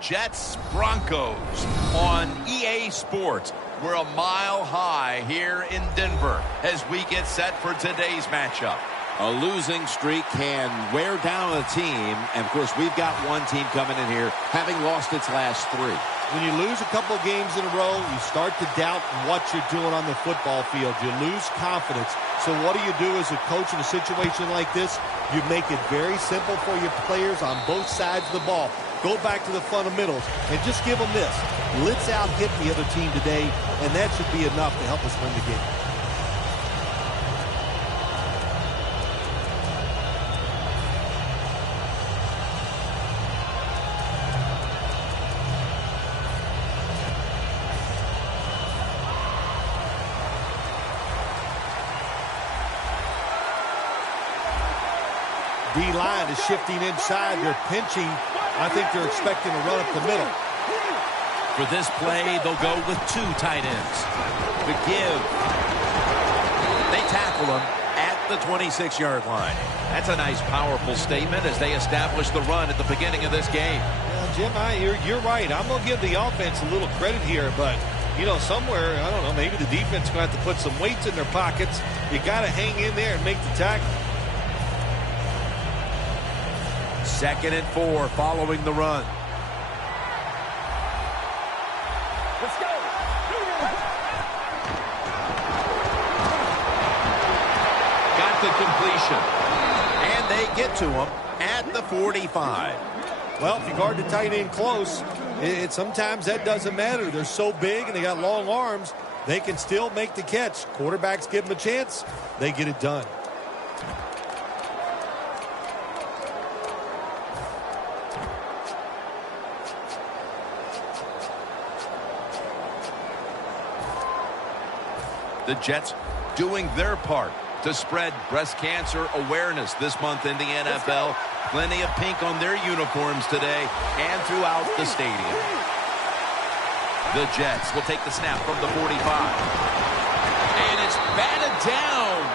Jets Broncos on EA Sports. We're a mile high here in Denver as we get set for today's matchup. A losing streak can wear down a team, and of course we've got one team coming in here having lost its last 3. When you lose a couple games in a row, you start to doubt what you're doing on the football field. You lose confidence. So what do you do as a coach in a situation like this? You make it very simple for your players on both sides of the ball. Go back to the fundamentals and just give them this. Let's out-hit the other team today, and that should be enough to help us win the game. D-line is shifting inside. They're pinching. I think they're expecting to run up the middle. For this play, they'll go with 2 tight ends. The give. They tackle him at the 26-yard line. That's a nice, powerful statement as they establish the run at the beginning of this game. Yeah, Jim, you're right. I'm going to give the offense a little credit here, but, you know, somewhere, I don't know, maybe the defense is going to have to put some weights in their pockets. You got to hang in there and make the tackle. 2nd and 4 following the run. Let's go. Got the completion. And they get to him at the 45. Well, if you guard the tight end close, sometimes that doesn't matter. They're so big and they got long arms, they can still make the catch. Quarterbacks give them a chance, they get it done. The Jets doing their part to spread breast cancer awareness this month in the NFL. Plenty of pink on their uniforms today and throughout the stadium. The Jets will take the snap from the 45. And it's batted down.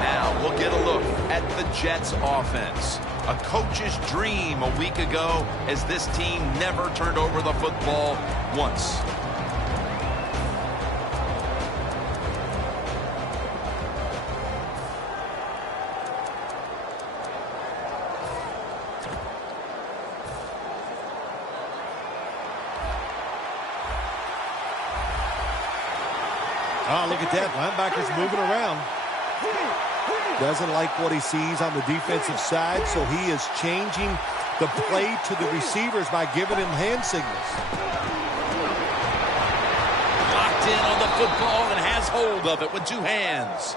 Now we'll get a look at the Jets offense. A coach's dream a week ago as this team never turned over the football once. Oh, look at that. Linebacker's moving around. Doesn't like what he sees on the defensive side, so he is changing the play to the receivers by giving him hand signals. Locked in on the football and has hold of it with 2 hands.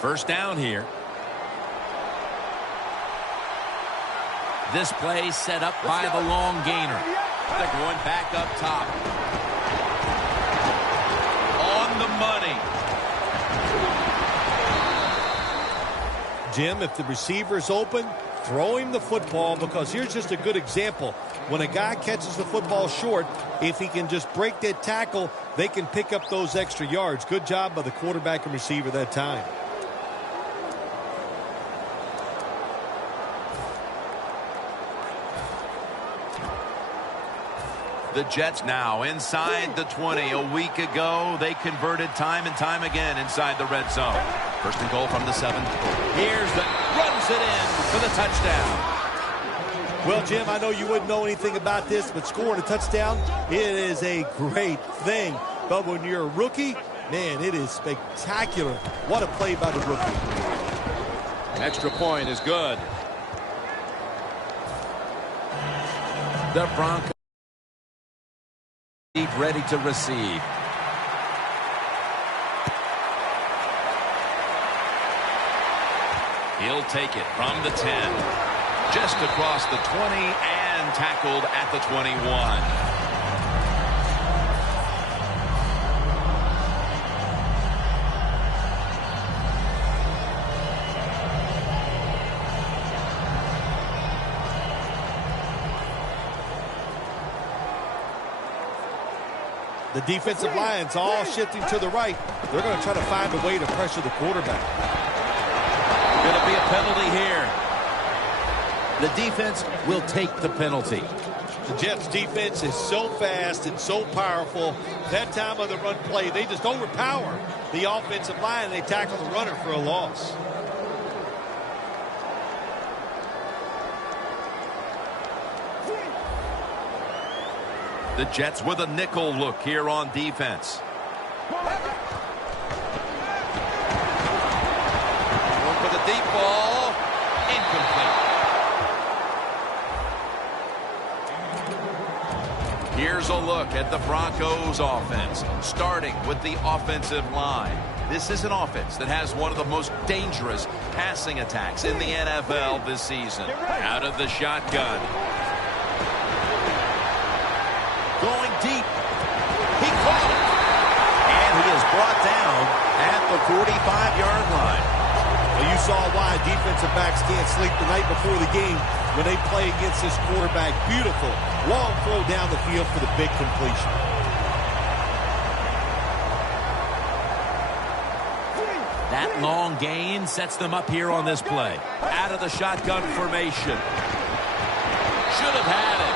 First down here. This play set up by the long gainer. They're going back up top. On the money. Jim, if the receiver's open, throw him the football, because here's just a good example. When a guy catches the football short, if he can just break that tackle, they can pick up those extra yards. Good job by the quarterback and receiver that time. The Jets now inside the 20. A week ago, they converted time and time again inside the red zone. 1st and goal from the 7. Here's the runs it in for the touchdown. Well, Jim, I know you wouldn't know anything about this, but scoring a touchdown, it is a great thing. But when you're a rookie, man, it is spectacular. What a play by the rookie. Extra point is good. The Broncos ready to receive. He'll take it from the 10. Just across the 20 and tackled at the 21. The defensive line's all shifting to the right. They're going to try to find a way to pressure the quarterback. Going to be a penalty here. The defense will take the penalty. The Jets defense is so fast and so powerful. That time of the run play, they just overpower the offensive line. They tackle the runner for a loss. The Jets with a nickel look here on defense. Going for the deep ball. Incomplete. Here's a look at the Broncos offense, starting with the offensive line. This is an offense that has one of the most dangerous passing attacks in the NFL this season. Out of the shotgun. Going deep. He caught it. And he is brought down at the 45-yard line. Well, you saw why defensive backs can't sleep the night before the game when they play against this quarterback. Beautiful long throw down the field for the big completion. That long gain sets them up here on this play. Out of the shotgun formation. Should have had it.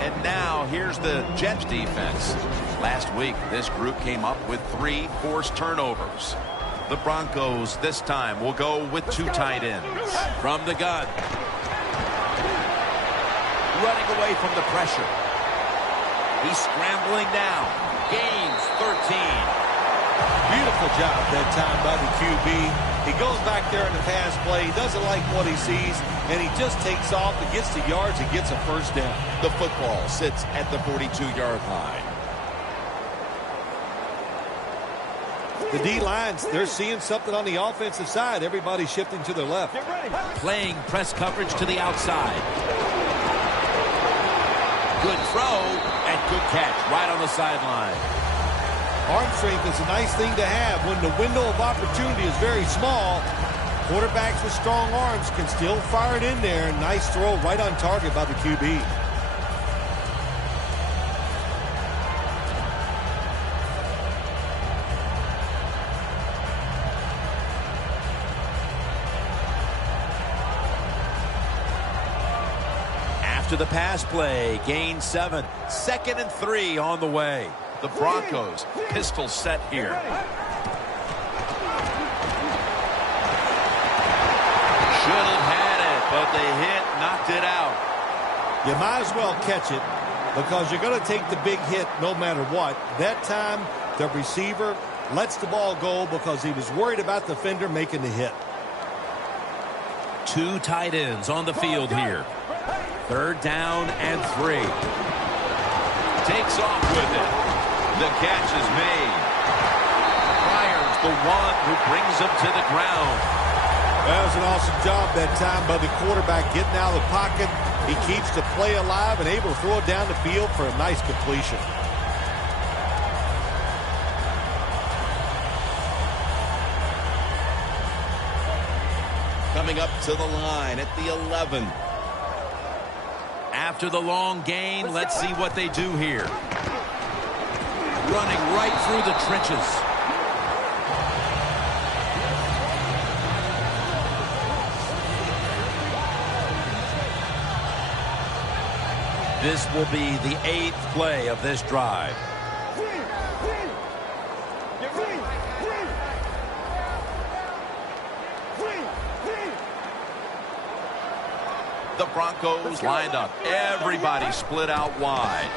And now here's the Jets defense. Last week, this group came up with 3 forced turnovers. The Broncos this time will go with 2 tight ends. From the gun. Running away from the pressure. He's scrambling now. Gains 13. Beautiful job that time by the QB. He goes back there in the pass play. He doesn't like what he sees, and he just takes off and gets the yards and gets a first down. The football sits at the 42-yard line. The D-lines, they're seeing something on the offensive side. Everybody's shifting to their left. Playing press coverage to the outside. Good throw and good catch right on the sideline. Arm strength is a nice thing to have when the window of opportunity is very small. Quarterbacks with strong arms can still fire it in there. Nice throw right on target by the QB. To the pass play, gain 7, 2nd and 3 on the way. The Broncos pistol set here. Should have had it, but the hit knocked it out. You might as well catch it because you're going to take the big hit no matter what. That time, the receiver lets the ball go because he was worried about the defender making the hit. 2 tight ends on the field here. 3rd down and 3. Takes off with it. The catch is made. Pryor's the one who brings him to the ground. That was an awesome job that time by the quarterback getting out of the pocket. He keeps the play alive and able to throw it down the field for a nice completion. Coming up to the line at the 11. After the long gain, let's see what they do here. Running right through the trenches. This will be the 8th play of this drive. The Broncos lined up. Everybody split out wide.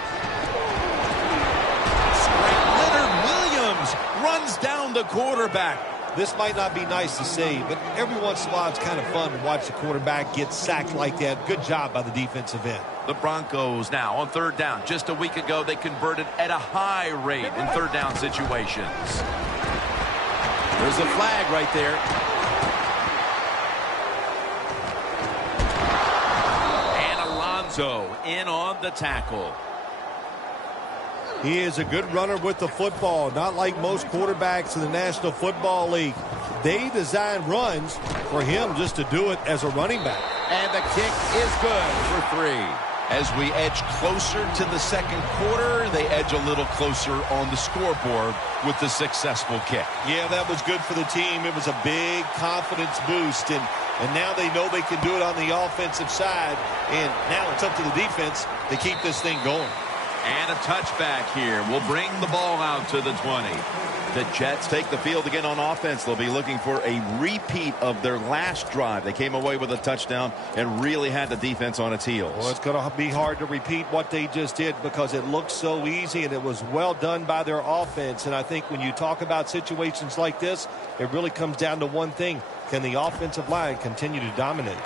Leonard Williams runs down the quarterback. This might not be nice to say, but every once in a while it's kind of fun to watch the quarterback get sacked like that. Good job by the defensive end. The Broncos now on 3rd down. Just a week ago, they converted at a high rate in 3rd down situations. There's a flag right there. In on the tackle. He is a good runner with the football, not like most quarterbacks in the National Football League. They design runs for him just to do it as a running back. And the kick is good for 3. As we edge closer to the second quarter, they edge a little closer on the scoreboard with the successful kick. Yeah, that was good for the team. It was a big confidence boost, and now they know they can do it on the offensive side, and now it's up to the defense to keep this thing going. And a touchback here will bring the ball out to the 20. The Jets take the field again on offense. They'll be looking for a repeat of their last drive. They came away with a touchdown and really had the defense on its heels. Well, it's going to be hard to repeat what they just did because it looked so easy and it was well done by their offense. And I think when you talk about situations like this, it really comes down to one thing. Can the offensive line continue to dominate?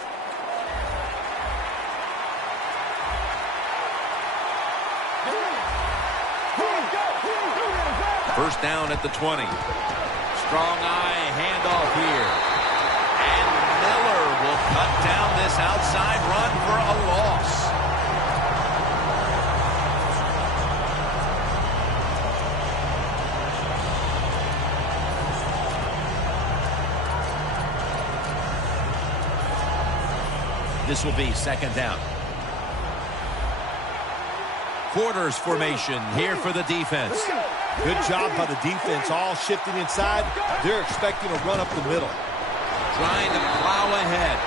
First down at the 20. Strong eye handoff here. And Miller will cut down this outside run for a loss. This will be second down. Quarters formation here for the defense. Good job by the defense, all shifting inside. They're expecting a run up the middle. Trying to plow ahead.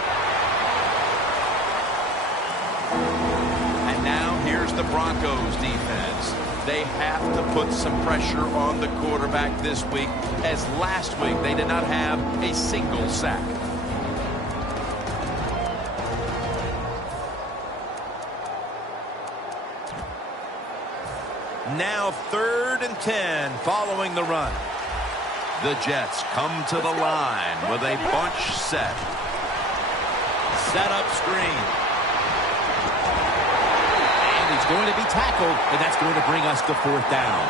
And now here's the Broncos defense. They have to put some pressure on the quarterback this week, as last week they did not have a single sack. Now 3rd and 10 following the run. The Jets come to the line with a bunch set. Set up screen. And he's going to be tackled, and that's going to bring us to 4th down.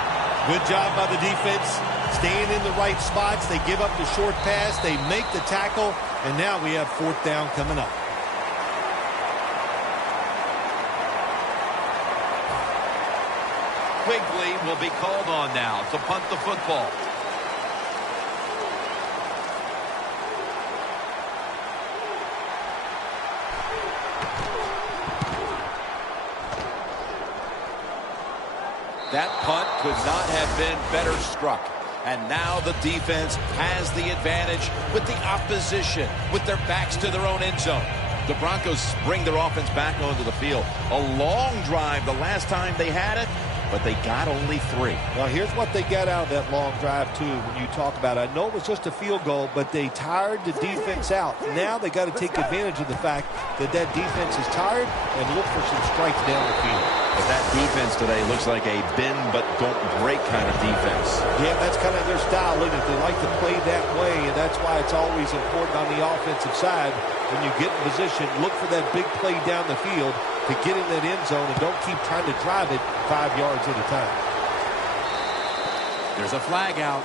Good job by the defense, staying in the right spots. They give up the short pass, they make the tackle, and now we have 4th down coming up. Quigley will be called on now to punt the football. That punt could not have been better struck. And now the defense has the advantage with the opposition, with their backs to their own end zone. The Broncos bring their offense back onto the field. A long drive the last time they had it, but they got only 3. Well, here's what they got out of that long drive, too, when you talk about it. I know it was just a field goal, but they tired the defense out. Now they got to take advantage of the fact that that defense is tired and look for some strikes down the field. But that defense today looks like a bend but don't break kind of defense. Yeah, that's kind of their style, isn't it? They like to play that way, and that's why it's always important on the offensive side. When you get in position, look for that big play down the field to get in that end zone, and don't keep trying to drive it 5 yards at a time. There's a flag out.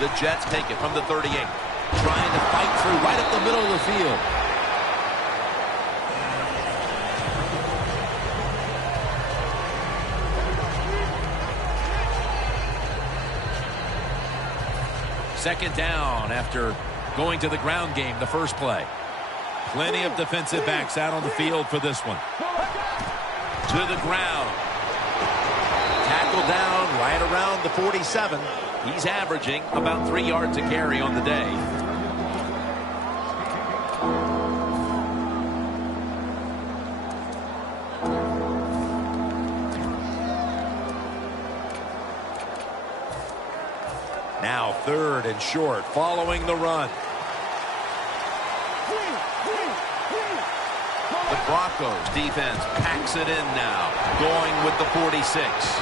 The Jets take it from the 38. Trying to fight through right up the middle of the field. Second down after going to the ground game the first play. Plenty of defensive backs out on the field for this one. To the ground. Tackled down right around the 47. He's averaging about 3 yards a carry on the day. Now 3rd and short following the run. The Broncos defense packs it in now, going with the 46.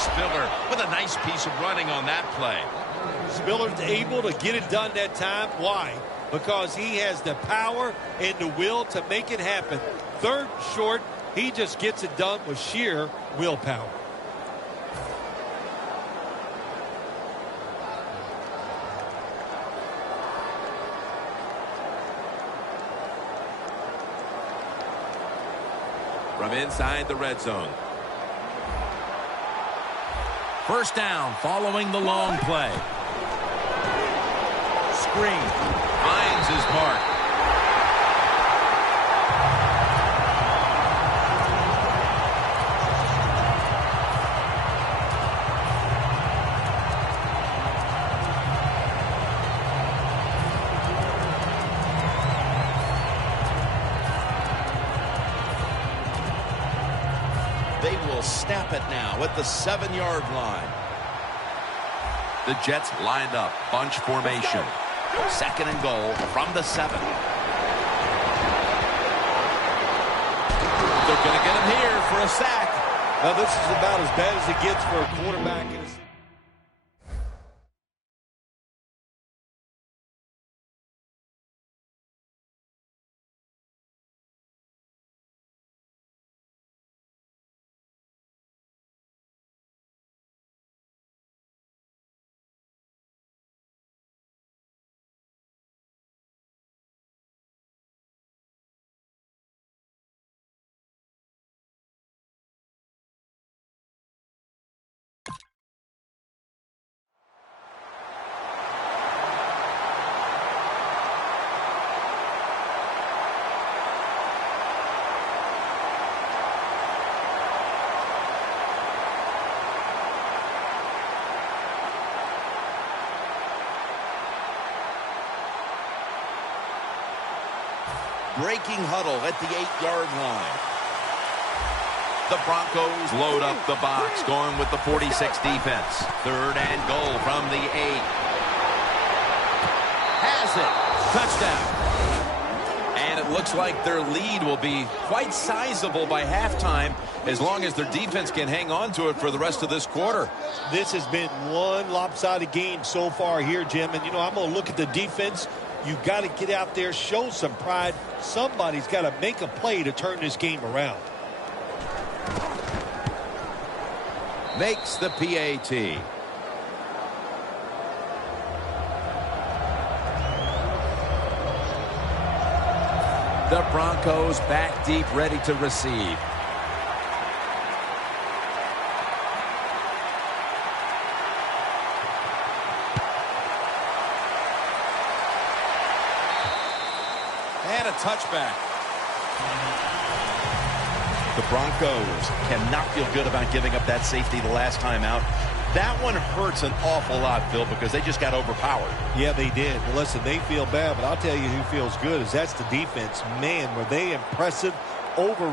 Spiller with a nice piece of running on that play. Spiller's able to get it done that time. Why? Because he has the power and the will to make it happen. Third and short, he just gets it done with sheer willpower. From inside the red zone. First down following the long play. Screen. Finds his mark. They will snap it now at the 7-yard line. The Jets lined up. Bunch formation. Second and goal from the 7. They're going to get him here for a sack. Now, this is about as bad as it gets for a quarterback. Breaking huddle at the 8-yard line. The Broncos load up the box, going with the 46 defense. Third and goal from the 8. Has it. Touchdown. And it looks like their lead will be quite sizable by halftime as long as their defense can hang on to it for the rest of this quarter. This has been one lopsided game so far here, Jim. And, you know, I'm going to look at the defense. You've got to get out there, show some pride. Somebody's got to make a play to turn this game around. Makes the PAT. The Broncos back deep, ready to receive. And a touchback. The Broncos cannot feel good about giving up that safety the last time out. That one hurts an awful lot, Phil, because they just got overpowered. Yeah, they did. Well, listen, they feel bad, but I'll tell you who feels good is that's the defense. Man, were they impressive,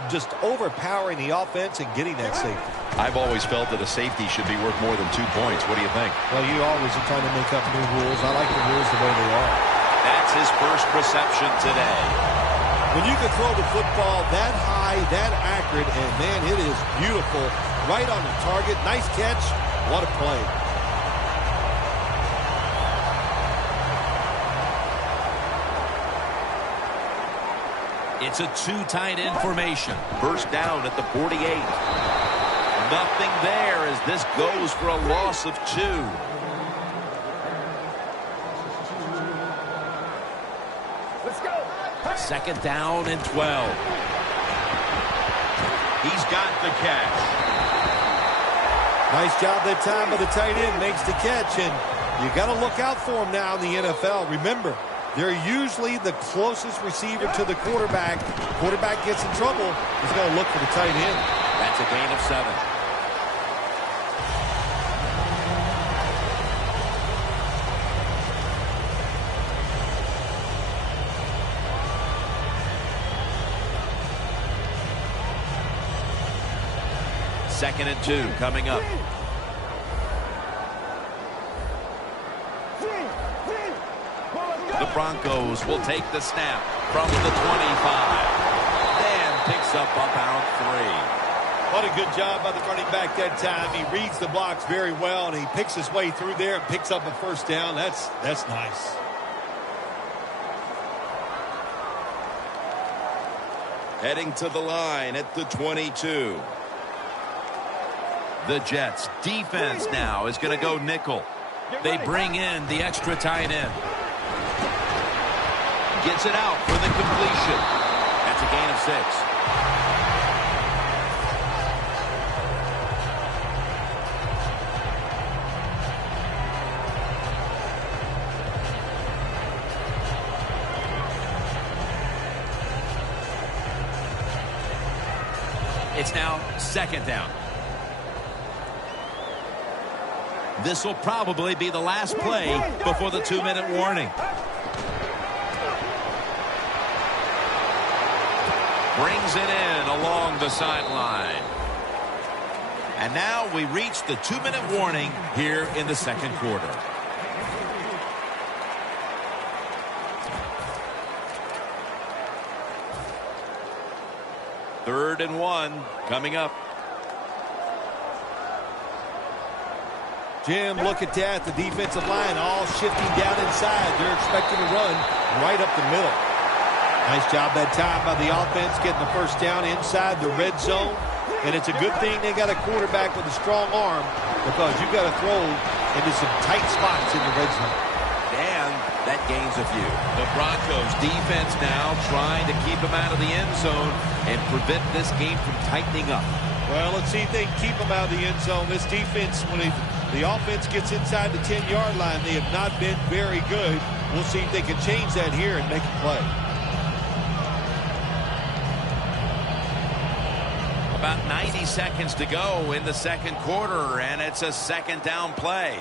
just overpowering the offense and getting that safety. I've always felt that a safety should be worth more than 2 points. What do you think? Well, you always are trying to make up new rules. I like the rules the way they are. That's his first reception today. When you can throw the football that high, that accurate, and, man, it is beautiful. Right on the target. Nice catch. What a play. It's a 2 tight end formation. First down at the 48. Nothing there as this goes for a loss of 2. Let's go. Second down and 12. He's got the catch. Nice job that time by the tight end. Makes the catch, and you got to look out for him now in the NFL. Remember, they're usually the closest receiver to the quarterback. Quarterback gets in trouble, he's going to look for the tight end. That's a gain of 7. Second and 2 coming up. The Broncos will take the snap from the 25. And picks up about 3. What a good job by the running back that time. He reads the blocks very well, and he picks his way through there and picks up a first down. That's nice. Heading to the line at the 22. The Jets defense now is going to go nickel. They bring in the extra tight end. Gets it out for the completion. That's a gain of 6. It's now 2nd down. This will probably be the last play before the 2-minute warning. Brings it in along the sideline. And now we reach the 2-minute warning here in the 2nd quarter. Third and 1 coming up. Jim, look at that. The defensive line all shifting down inside. They're expecting to run right up the middle. Nice job that time by the offense getting the first down inside the red zone. And it's a good thing they got a quarterback with a strong arm because you've got to throw into some tight spots in the red zone. And that gains a few. The Broncos defense now trying to keep him out of the end zone and prevent this game from tightening up. Well, let's see if they can keep him out of the end zone. This defense, when the offense gets inside the 10-yard line, they have not been very good. We'll see if they can change that here and make a play. About 90 seconds to go in the 2nd quarter, and it's a 2nd down play.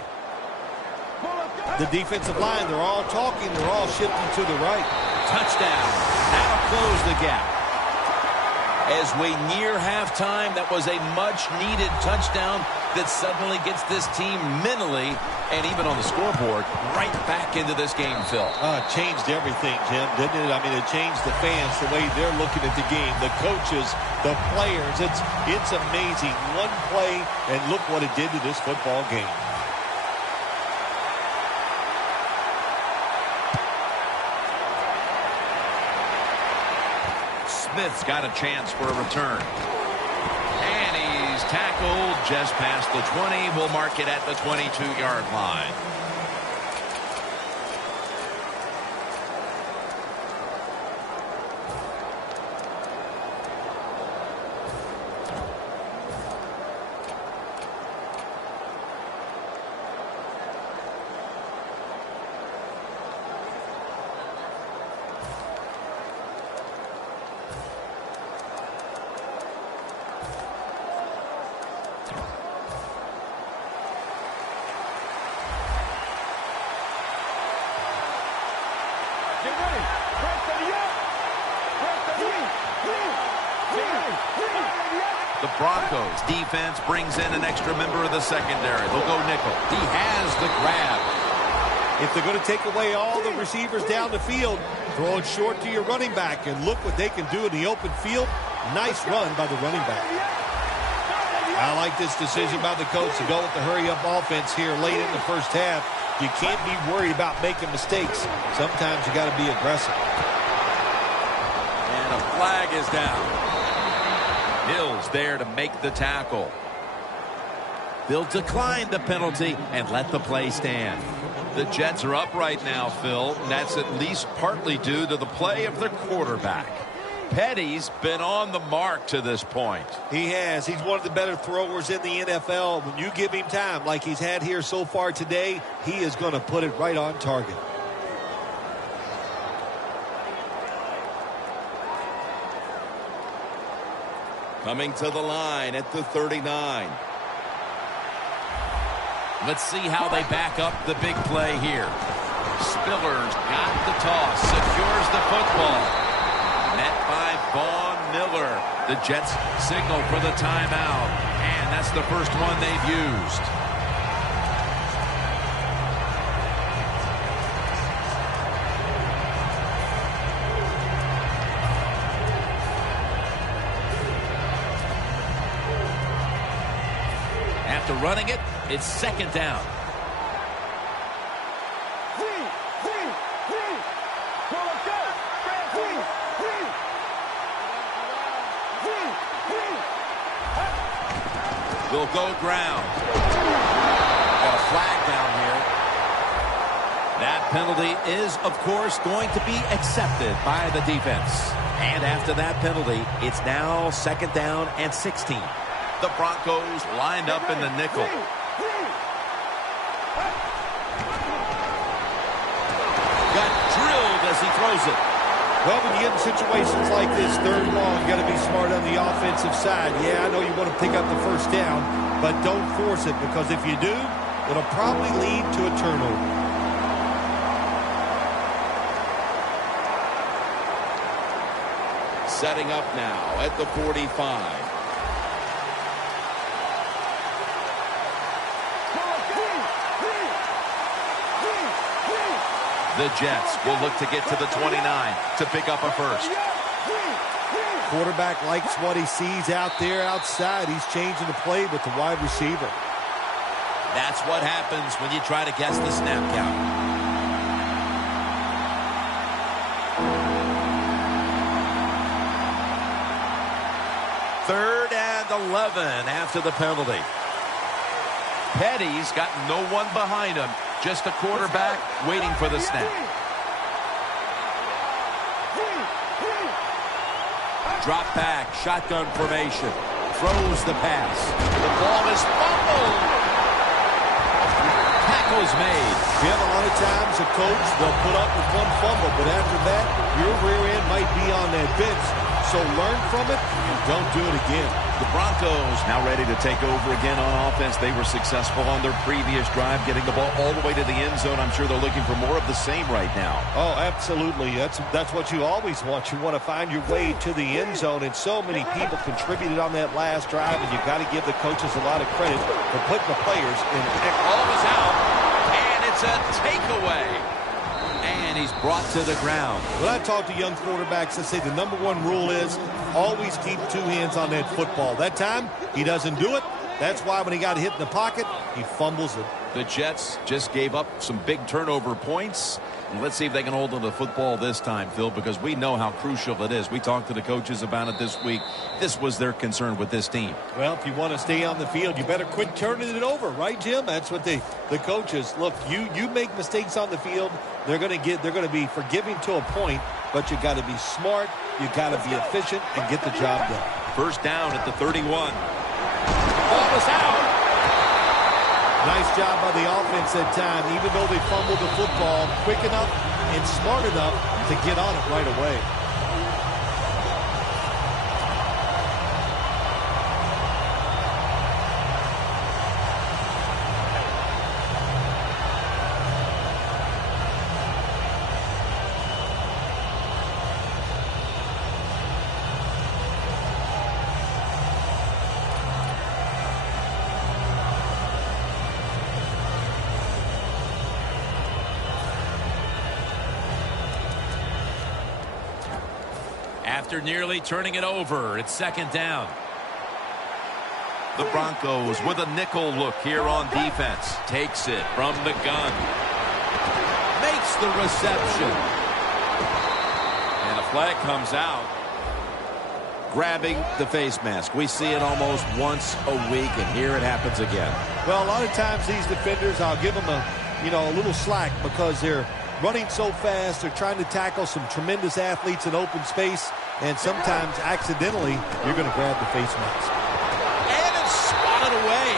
The defensive line, they're all talking. They're all shifting to the right. Touchdown. That'll close the gap. As we near halftime, that was a much-needed touchdown that suddenly gets this team mentally and even on the scoreboard right back into this game, Phil. It changed everything, Jim, didn't it? I mean, it changed the fans, the way they're looking at the game, the coaches, the players. It's amazing. One play, and look what it did to this football game. Smith's got a chance for a return. And he's tackled just past the 20. We'll mark it at the 22-yard line. The Broncos defense brings in an extra member of the secondary. They'll go nickel. He has the grab. If they're going to take away all the receivers down the field, throw it short to your running back, and look what they can do in the open field. Nice run by the running back. I like this decision by the coach to go with the hurry-up offense here late in the first half. You can't be worried about making mistakes. Sometimes you got to be aggressive. And a flag is down. Hill's there to make the tackle. They'll decline the penalty and let the play stand. The Jets are up right now, Phil. And that's at least partly due to the play of their quarterback. Petty's been on the mark to this point. He has. He's one of the better throwers in the NFL. When you give him time like he's had here so far today, he is going to put it right on target. Coming to the line at the 39. Let's see how they back up the big play here. Spiller's got the toss, secures the football. Met by Vaughn Miller. The Jets signal for the timeout, and that's the first one they've used. after running it. It's second down. Will go ground. Got a flag down here. That penalty is, of course, going to be accepted by the defense. And after that penalty, it's now second down and 16. The Broncos lined up in the nickel. Got drilled as he throws it. Well, when you get in situations like this, third and long, you got to be smart on the offensive side. Yeah, I know you want to pick up the first down, but don't force it, because if you do, it'll probably lead to a turnover. Setting up now at the 45. The Jets will look to get to the 29 to pick up a first. Quarterback likes what he sees out there outside. He's changing the play with the wide receiver. That's what happens when you try to guess the snap count. Third and 11 after the penalty. Petty's got no one behind him. Just a quarterback waiting for the snap. Drop back, shotgun formation. Throws the pass. The ball is fumbled. Tackle's made. You have a lot of times a coach will put up with one fumble, but after that, your rear end might be on that bench. So learn from it and don't do it again. The Broncos now ready to take over again on offense. They were successful on their previous drive, getting the ball all the way to the end zone. I'm sure they're looking for more of the same right now. Oh, absolutely. That's what you always want. You want to find your way to the end zone, and so many people contributed on that last drive, and you've got to give the coaches a lot of credit for putting the players in. Ball is out, and it's a takeaway. And he's brought to the ground. When I talk to young quarterbacks, I say the number one rule is always keep two hands on that football. That time, he doesn't do it. That's why when he got hit in the pocket, he fumbles it. The Jets just gave up some big turnover points. And let's see if they can hold on to the football this time, Phil, because we know how crucial it is. We talked to the coaches about it this week. This was their concern with this team. Well, if you want to stay on the field, you better quit turning it over, right, Jim? That's what the coaches look. You make mistakes on the field, they're going to be forgiving to a point, but you got to be smart, you got to be efficient, and get the job done. First down at the 31. Ball is out. Nice job by the offense that time. Even though they fumbled the football, quick enough and smart enough to get on it right away. After nearly turning it over, it's second down. The Broncos with a nickel look here on defense. Takes it from the gun. Makes the reception. And a flag comes out. Grabbing the face mask. We see it almost once a week, and here it happens again. Well, a lot of times these defenders, I'll give them a little slack because they're running so fast. They're trying to tackle some tremendous athletes in open space, and sometimes accidentally you're going to grab the face mask. And it's swatted away.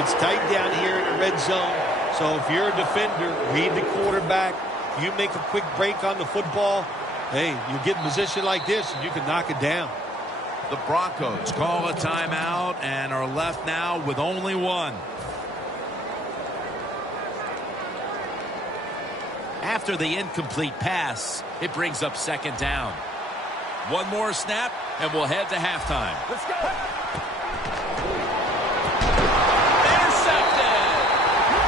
It's tight down here in the red zone, so if you're a defender, read the quarterback. You make a quick break on the football, hey, you get in a position like this and you can knock it down. The Broncos Call a timeout and are left now with only one. After the incomplete pass, it brings up second down. One more snap, and we'll head to halftime. Let's go.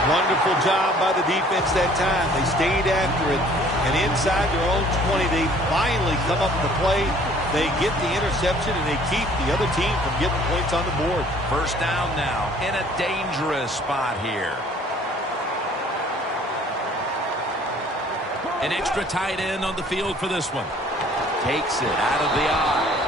Wonderful job by the defense that time. They stayed after it, and inside their own 20, they finally come up with the play. They get the interception, and they keep the other team from getting points on the board. First down now in a dangerous spot here. An extra tight end on the field for this one. Takes it out of the eye.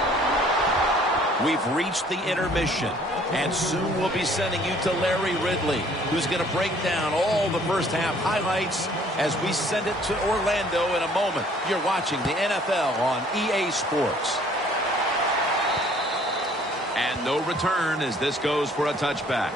We've reached the intermission, and soon we'll be sending you to Larry Ridley, who's going to break down all the first half highlights as we send it to Orlando in a moment. You're watching the NFL on EA Sports. And no return as this goes for a touchback.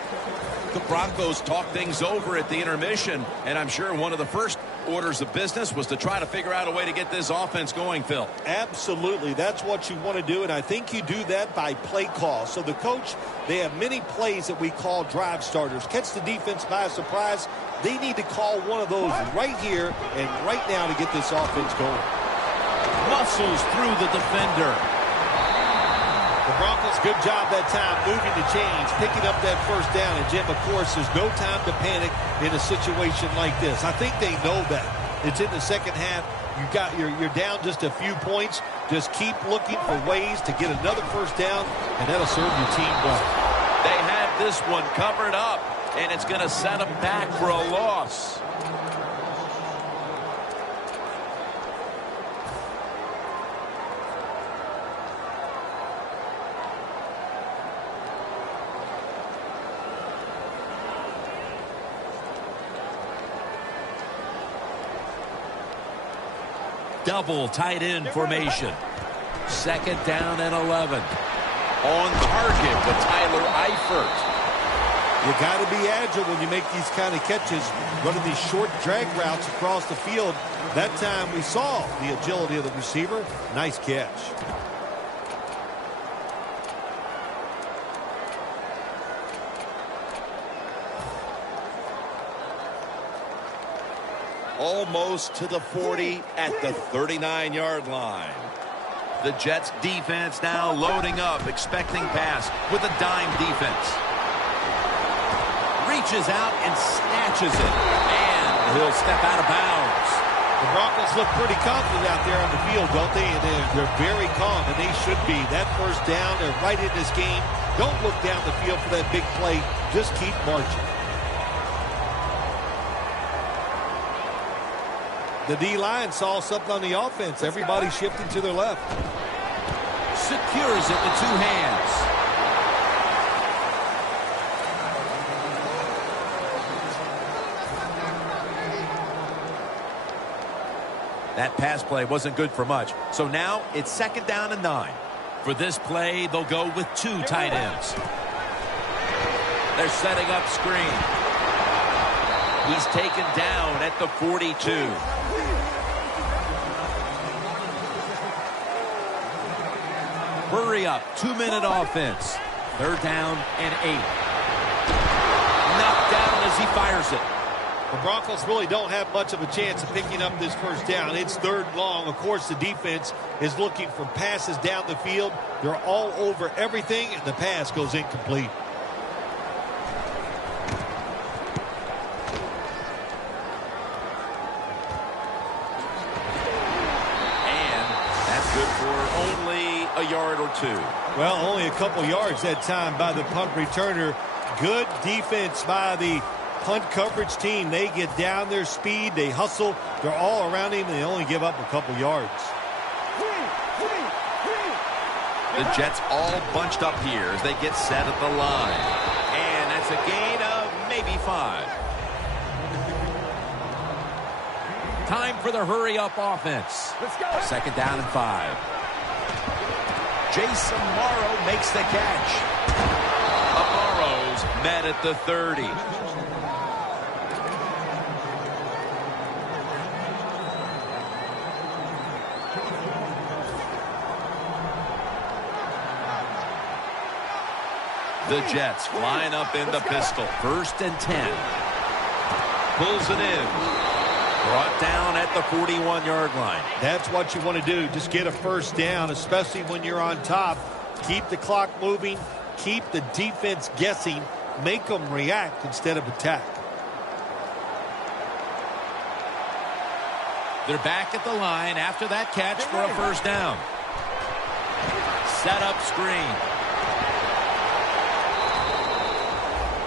The Broncos talk things over at the intermission, and I'm sure one of the first orders of business was to try to figure out a way to get this offense going, Phil. Absolutely. That's what you want to do, and I think you do that by play call. So the coach, they have many plays that we call drive starters. Catch the defense by surprise. They need to call one of those right here and right now to get this offense going. Muscles through the defender. The Broncos, good job that time moving the chains, picking up that first down. And, Jim, of course, there's no time to panic in a situation like this. I think they know that. It's in the second half. You're down just a few points. Just keep looking for ways to get another first down, and that'll serve your team well. They had this one covered up, and it's going to set them back for a loss. Double tight end formation. Second down and 11. On target with Tyler Eifert. You got to be agile when you make these kind of catches, running these short drag routes across the field. That time we saw the agility of the receiver. Nice catch. Almost to the 40 at the 39-yard line. The Jets defense now loading up, expecting pass with a dime defense. Reaches out and snatches it. And he'll step out of bounds. The Broncos look pretty confident out there on the field, don't they? And they're very calm, and they should be. That first down, they're right in this game. Don't look down the field for that big play. Just keep marching. The D-line saw something on the offense. Everybody shifting to their left. Secures it with two hands. That pass play wasn't good for much. So now it's second down and 9. For this play, they'll go with two tight ends. They're setting up screen. He's taken down at the 42. Hurry up, 2-minute offense. Third down and 8. Knocked down as he fires it. The Broncos really don't have much of a chance of picking up this first down. It's third and long. Of course, the defense is looking for passes down the field. They're all over everything, and the pass goes incomplete. A yard or two. Well, only a couple yards that time by the punt returner. Good defense by the punt coverage team. They get down their speed. They hustle. They're all around him, and they only give up a couple yards. The Jets all bunched up here as they get set at the line. And that's a gain of maybe 5. Time for the hurry-up offense. Let's go. Second down and 5. Jason Morrow makes the catch. Morrow's met at the 30. The Jets line up in the pistol. First and 10. Pulls it in. Brought down at the 41-yard line. That's what you want to do. Just get a first down, especially when you're on top. Keep the clock moving. Keep the defense guessing. Make them react instead of attack. They're back at the line after that catch for a first down. Set up screen.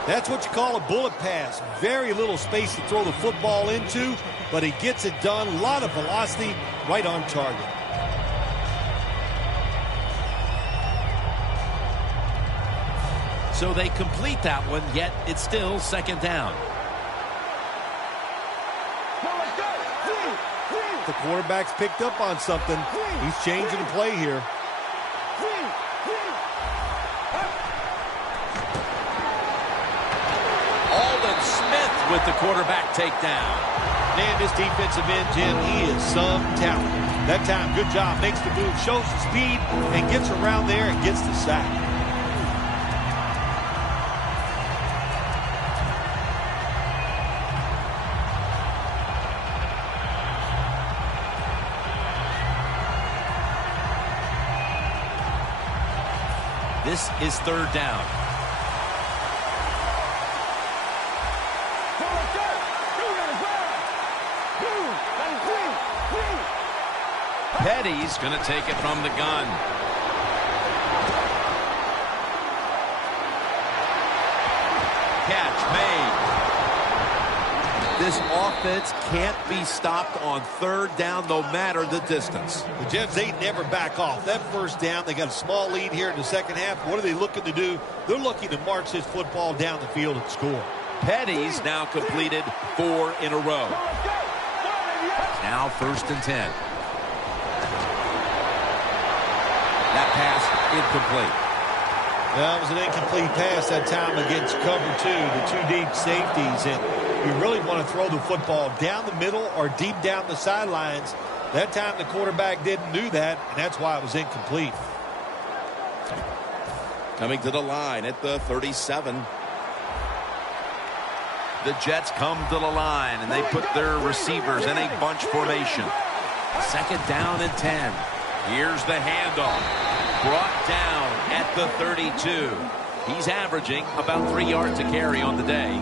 That's what you call a bullet pass. Very little space to throw the football into, but he gets it done. A lot of velocity, right on target. So they complete that one, yet it's still second down. The quarterback's picked up on something. He's changing the play here. With the quarterback takedown. Man, this defensive end, Jim, he is some talent. That time, good job. Makes the move, shows the speed, and gets around there and gets the sack. This is third down. Petty's going to take it from the gun. Catch made. This offense can't be stopped on third down no matter the distance. The Jets, they never back off. That first down, they got a small lead here in the second half. What are they looking to do? They're looking to march this football down the field and score. Petty's now completed 4 in a row. Now first and 10. That pass incomplete. Well, it was an incomplete pass that time against cover 2, the 2 deep safeties. And you really want to throw the football down the middle or deep down the sidelines. That time the quarterback didn't do that, and that's why it was incomplete. Coming to the line at the 37. The Jets come to the line, and they put their receivers in a bunch formation. Second down and 10. Here's the handoff. Brought down at the 32. He's averaging about 3 yards a carry on the day.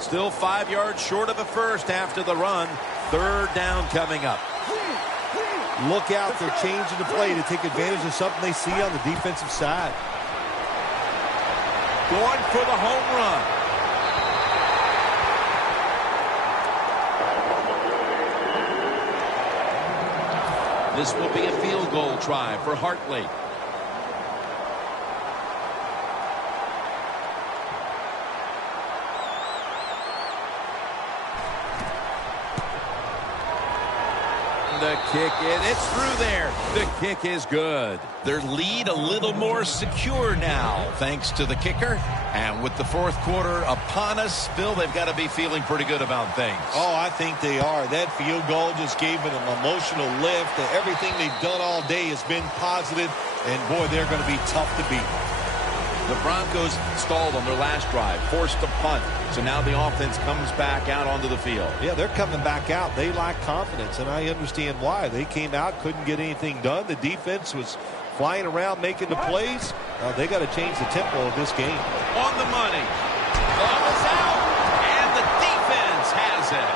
Still 5 yards short of a first after the run. Third down coming up. Look out, they're changing the play to take advantage of something they see on the defensive side. Going for the home run. This will be a field goal try for Hartley. The kick, it's through there. The kick is good. Their lead a little more secure now, thanks to the kicker. And with the fourth quarter upon us, Bill, they've got to be feeling pretty good about things. Oh, I think they are. That field goal just gave it an emotional lift. Everything they've done all day has been positive, and boy, they're going to be tough to beat. The Broncos stalled on their last drive, forced a punt. So now the offense comes back out onto the field. Yeah, they're coming back out. They lack confidence, and I understand why. They came out, couldn't get anything done. The defense was flying around, making the plays. They got to change the tempo of this game. On the money. Ball is out, and the defense has it.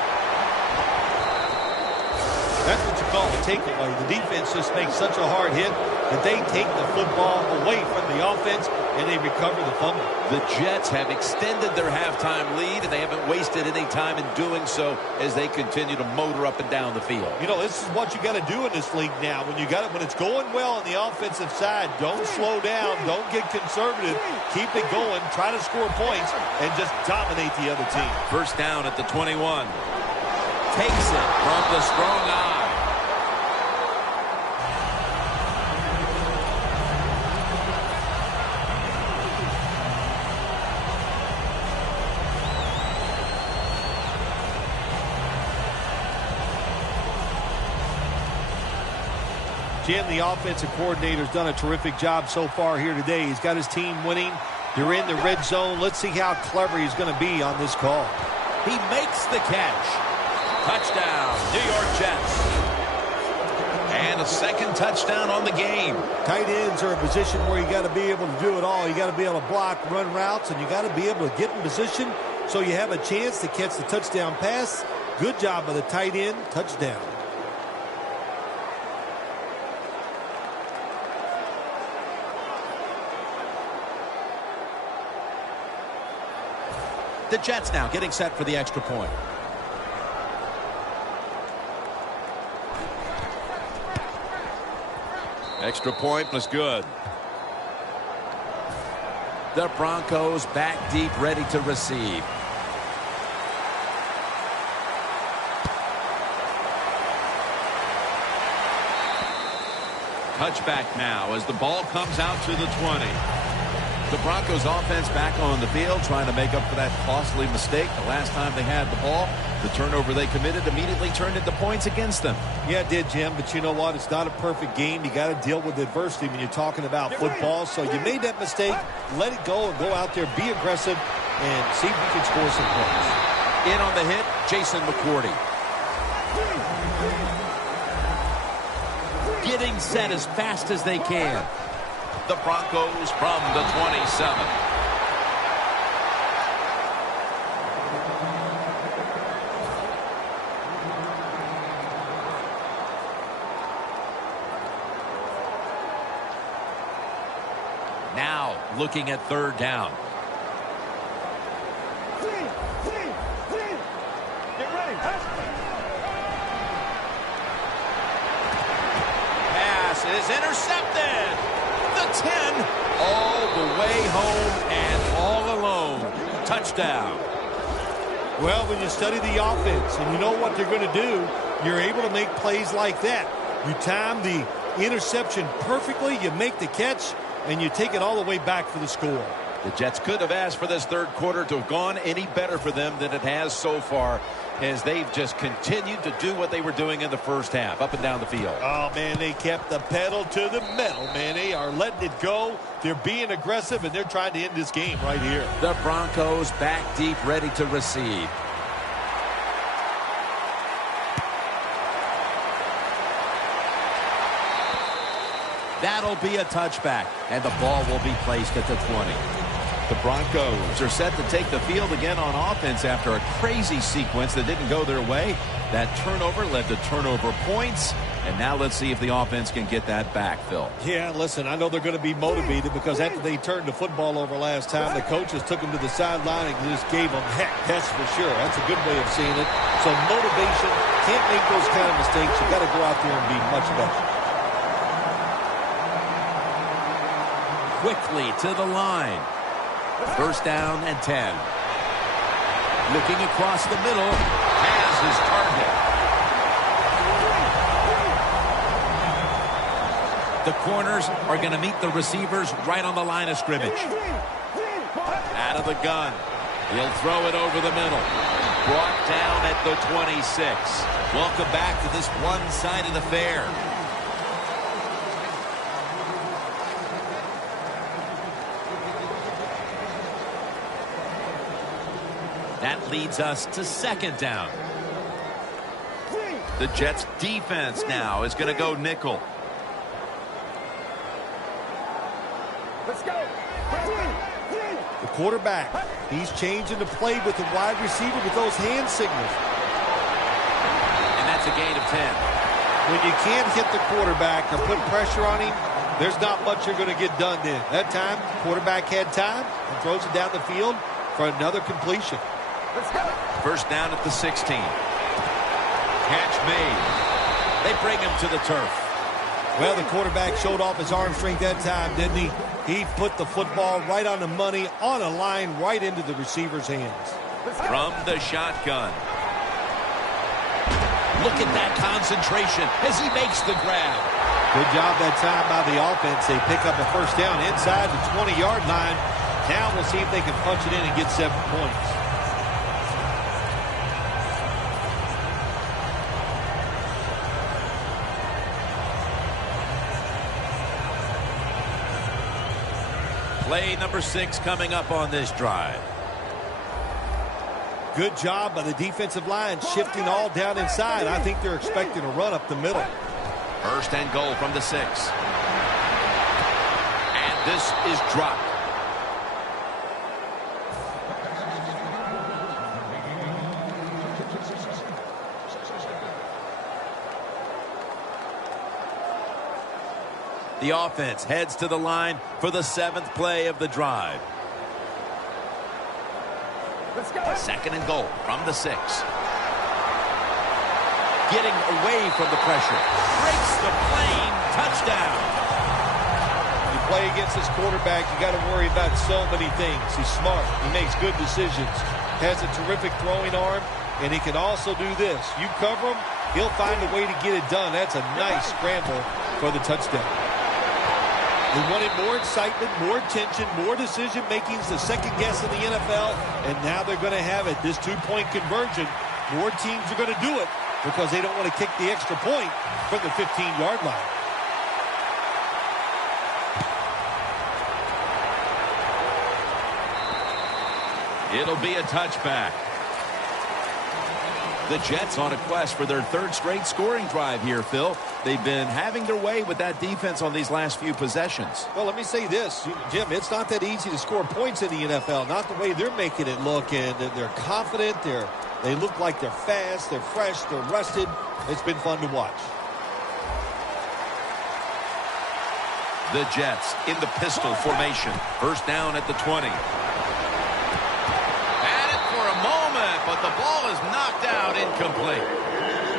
That's what you call a takeaway. The defense just makes such a hard hit that they take the football away from the offense and they recover the fumble. The Jets have extended their halftime lead, and they haven't wasted any time in doing so as they continue to motor up and down the field. You know, this is what you got to do in this league now. When it's going well on the offensive side, don't slow down, don't get conservative, keep it going, try to score points, and just dominate the other team. First down at the 21. Takes it from the strong eye. Jim, the offensive coordinator's done a terrific job so far here today. He's got his team winning. They're in the red zone. Let's see how clever he's going to be on this call. He makes the catch. Touchdown, New York Jets. And a second touchdown on the game. Tight ends are a position where you got to be able to do it all. You got to be able to block, run routes, and you got to be able to get in position so you have a chance to catch the touchdown pass. Good job by the tight end. Touchdown. The Jets now getting set for the extra point. Extra point was good. The Broncos back deep, ready to receive. Touchback now as the ball comes out to the 20. The Broncos offense back on the field trying to make up for that costly mistake the last time they had the ball. The turnover they committed immediately turned into points against them. Yeah, it did, Jim, but you know what? It's not a perfect game. You got to deal with adversity when you're talking about football. So you made that mistake. Let it go and go out there, be aggressive, and see if you can score some points. In on the hit, Jason McCourty. Getting set as fast as they can. The Broncos from the 27. Now looking at third down. Get ready. Pass is intercepted. The 10 all the way home and all alone. Touchdown. Well, when you study the offense and you know what they're going to do, you're able to make plays like that. You time the interception perfectly, you make the catch, and you take it all the way back for the score. The Jets could have asked for this third quarter to have gone any better for them than it has so far, as they've just continued to do what they were doing in the first half, up and down the field. Oh, man, they kept the pedal to the metal, man. They are letting it go. They're being aggressive, and they're trying to end this game right here. The Broncos back deep, ready to receive. That'll be a touchback, and the ball will be placed at the 20. The Broncos are set to take the field again on offense after a crazy sequence that didn't go their way. That turnover led to turnover points, and now let's see if the offense can get that back, Phil. Yeah, listen, I know they're going to be motivated because after they turned the football over last time, the coaches took them to the sideline and just gave them heck. That's for sure. That's a good way of seeing it. So motivation, can't make those kind of mistakes. You got to go out there and be much better. Quickly to the line. First down and 10. Looking across the middle, has his target. The corners are going to meet the receivers right on the line of scrimmage. Out of the gun. He'll throw it over the middle. Brought down at the 26. Welcome back to this one-sided affair. That leads us to second down. The Jets defense now is going to go nickel. Let's go. The quarterback, he's changing the play with the wide receiver with those hand signals. And that's a gain of 10. When you can't hit the quarterback or put pressure on him, there's not much you're going to get done then. That time, quarterback had time and throws it down the field for another completion. Let's go. First down at the 16. Catch made. They bring him to the turf. Well, the quarterback showed off his arm strength that time, didn't he? He put the football right on the money, on a line, right into the receiver's hands. From the shotgun. Look at that concentration as he makes the grab. Good job that time by the offense. They pick up a first down inside the 20-yard line. Now we'll see if they can punch it in and get 7 points. Play number 6 coming up on this drive. Good job by the defensive line shifting all down inside. I think they're expecting a run up the middle. First and goal from the 6. And this is dropped. The offense heads to the line for the 7th play of the drive. Let's go. Second and goal from the 6. Getting away from the pressure. Breaks the plane. Touchdown. You play against this quarterback, you got to worry about so many things. He's smart. He makes good decisions. Has a terrific throwing arm, and he can also do this. You cover him, he'll find a way to get it done. That's a nice scramble for the touchdown. They wanted more excitement, more tension, more decision-making, the second guess in the NFL, and now they're going to have it. This two-point conversion, more teams are going to do it because they don't want to kick the extra point from the 15-yard line. It'll be a touchback. The Jets on a quest for their 3rd straight scoring drive here, Phil. They've been having their way with that defense on these last few possessions. Well, let me say this, Jim, it's not that easy to score points in the NFL, not the way they're making it look, and they're confident, they look like they're fast, they're fresh, they're rested. It's been fun to watch. The Jets in the pistol formation. First down at the 20. But the ball is knocked out, incomplete.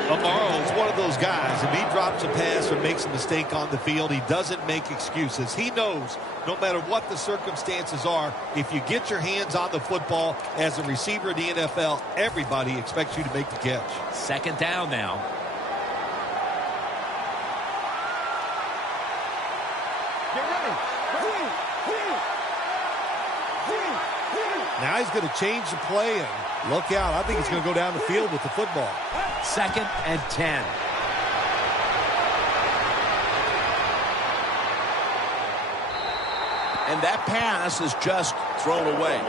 Amaro's one of those guys. If he drops a pass or makes a mistake on the field, he doesn't make excuses. He knows no matter what the circumstances are, if you get your hands on the football as a receiver in the NFL, everybody expects you to make the catch. Second down now. Get ready. Now he's going to change the play and look out. I think he's going to go down the field with the football. Second and 10. And that pass is just thrown away.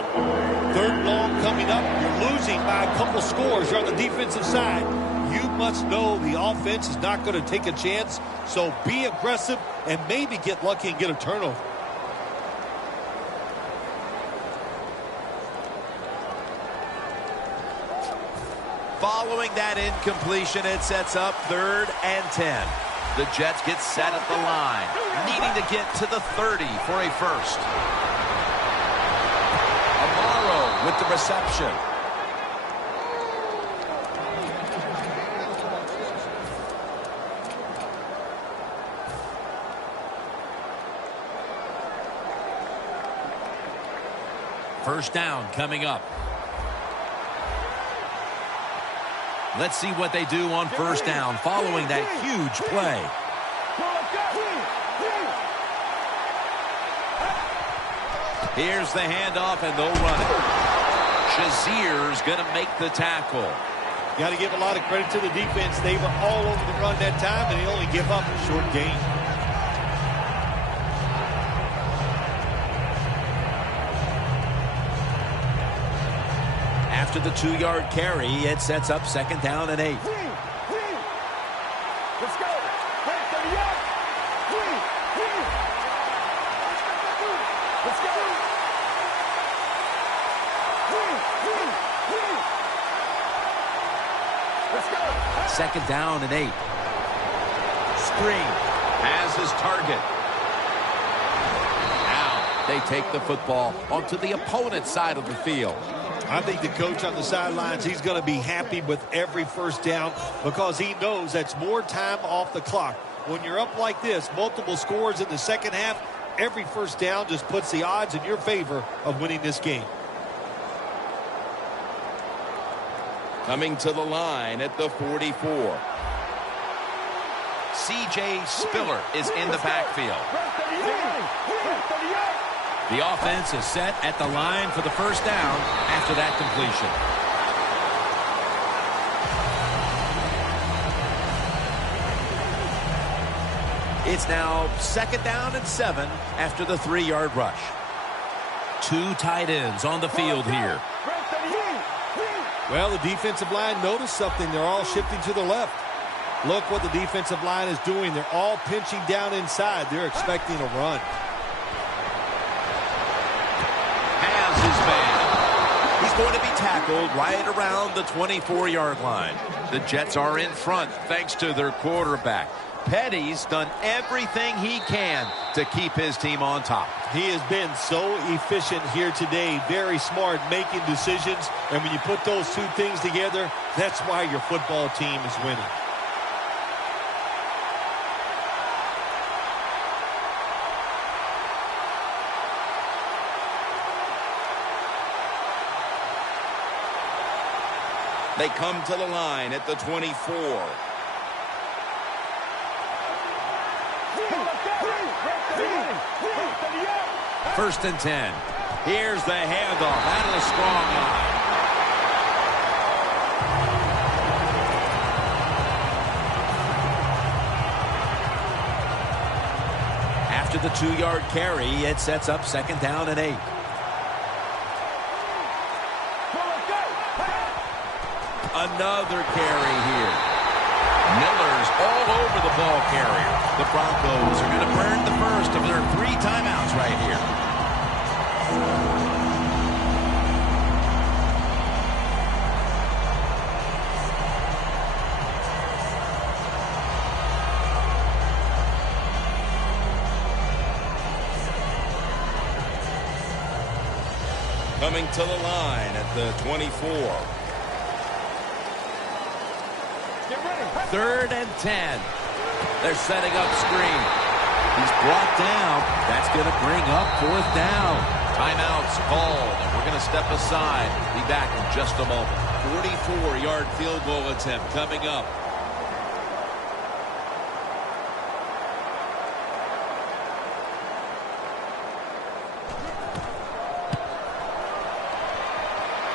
3rd long coming up. You're losing by a couple scores. You're on the defensive side. You must know the offense is not going to take a chance. So be aggressive and maybe get lucky and get a turnover. Following that incompletion, it sets up 3rd and 10. The Jets get set at the line, needing to get to the 30 for a first. Amaro with the reception. First down coming up. Let's see what they do on first down following that huge play. Here's the handoff, and they'll run it. Shazier's going to make the tackle. Got to give a lot of credit to the defense. They were all over the run that time, and they only give up a short gain. After the 2-yard carry, it sets up second down and 8. Let's go. Let's go. Let's go. Second down and 8. Screen Has his target. Now they take the football onto the opponent's side of the field. I think the coach on the sidelines, he's going to be happy with every first down because he knows that's more time off the clock. When you're up like this, multiple scores in the second half, every first down just puts the odds in your favor of winning this game. Coming to the line at the 44. C.J. Spiller is in the backfield. The offense is set at the line for the first down after that completion. It's now second down and 7 after the 3-yard rush. 2 tight ends on the field here. Well, the defensive line noticed something. They're all shifting to the left. Look what the defensive line is doing. They're all pinching down inside. They're expecting a run. Has his man. He's going to be tackled right around the 24-yard line. The Jets are in front thanks to their quarterback. Petty's done everything he can to keep his team on top. He has been so efficient here today. Very smart, making decisions. And when you put those two things together, that's why your football team is winning. They come to the line at the 24. First and 10. Here's the handoff. That is a strong line. After the 2-yard carry, it sets up second down and 8. Another carry here. Miller's all over the ball carrier. The Broncos are going to burn the first of their 3 timeouts right here. Coming to the line at the 24. Third and 10. They're setting up screen. He's brought down. That's going to bring up 4th down. Timeouts called, and we're going to step aside. Be back in just a moment. 44-yard field goal attempt coming up.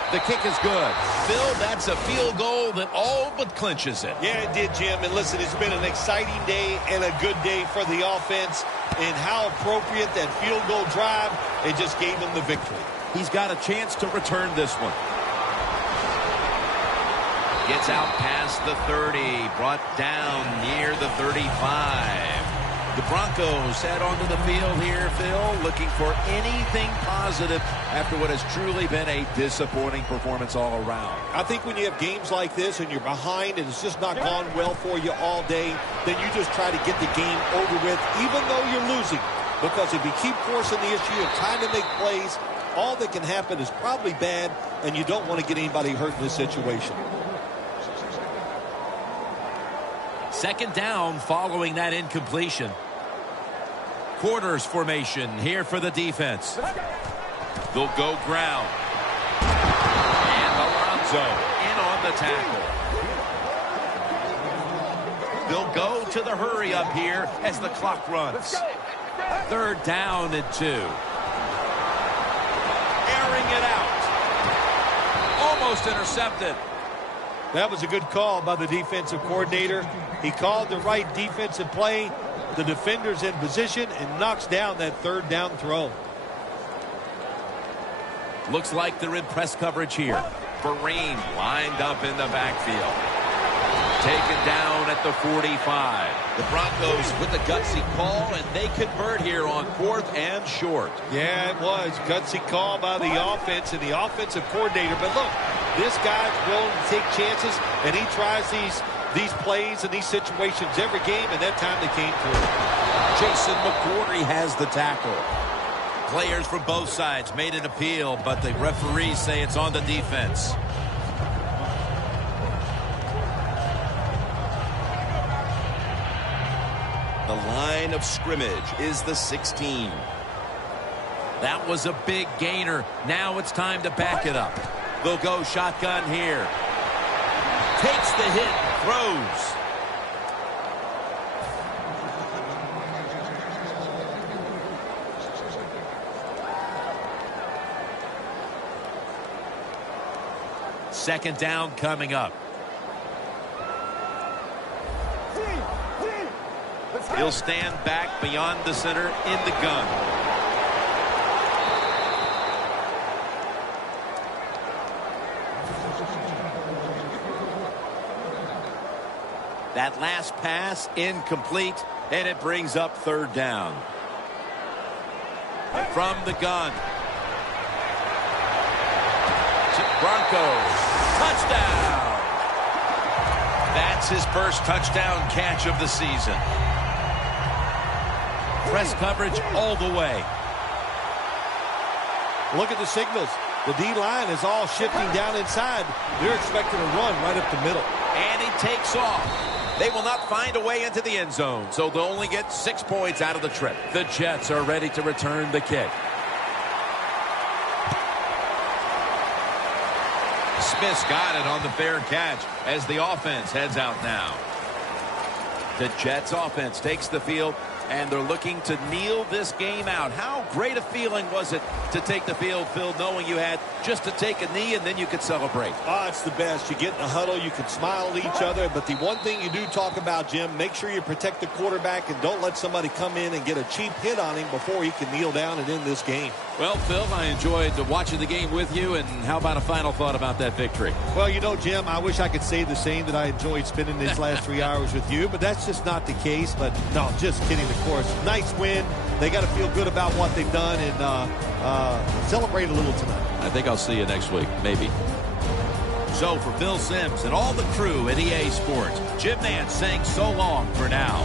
The kick is good. Phil, that's a field goal that all but clinches it. Yeah, it did, Jim. And listen, it's been an exciting day and a good day for the offense. And how appropriate that field goal drive. It just gave him the victory. He's got a chance to return this one. Gets out past the 30. Brought down near the 35. The Broncos head onto the field here, Phil, looking for anything positive after what has truly been a disappointing performance all around. I think when you have games like this and you're behind and it's just not gone well for you all day, then you just try to get the game over with, even though you're losing. Because if you keep forcing the issue and trying to make plays, all that can happen is probably bad, and you don't want to get anybody hurt in this situation. Second down following that incompletion. Quarters formation here for the defense. They'll go ground. And Alonso in on the tackle. They'll go to the hurry up here as the clock runs. Third down and 2. Airing it out. Almost intercepted. That was a good call by the defensive coordinator. He called the right defensive play. The defender's in position and knocks down that third down throw. Looks like they're in press coverage here. Vereen lined up in the backfield. Taken down at the 45. The Broncos with the gutsy call, and they convert here on 4th and short. Yeah, it was. Gutsy call by the offense and the offensive coordinator. But look, this guy's willing to take chances, and he tries these plays and these situations every game, and that time they came through. Jason McCourty has the tackle. Players from both sides made an appeal, but the referees say it's on the defense. The line of scrimmage is the 16. That was a big gainer. Now it's time to back it up. They'll go shotgun here. Takes the hit, throws. Second down coming up. He'll stand back beyond the center in the gun. That last pass incomplete, and it brings up third down. From the gun. Broncos. Touchdown. That's his first touchdown catch of the season. Press coverage all the way. Look at the signals. The D-line is all shifting down inside. They're expecting a run right up the middle. And he takes off. They will not find a way into the end zone, so they'll only get 6 points out of the trip. The Jets are ready to return the kick. Smith's got it on the fair catch as the offense heads out now. The Jets offense takes the field, and they're looking to kneel this game out. How great a feeling was it to take the field, Phil, knowing you had just to take a knee and then you could celebrate? Oh, it's the best. You get in a huddle, you can smile at each other, but the one thing you do talk about, Jim, make sure you protect the quarterback and don't let somebody come in and get a cheap hit on him before he can kneel down and end this game. Well, Phil, I enjoyed watching the game with you, and how about a final thought about that victory? Well, you know, Jim, I wish I could say the same, that I enjoyed spending these last 3 hours with you, but that's just not the case. But no, just kidding, of course. Nice win. They got to feel good about what they've done and celebrate a little tonight. I think I'll see you next week, maybe. So for Phil Simms and all the crew at EA Sports, Jim Nance saying so long for now.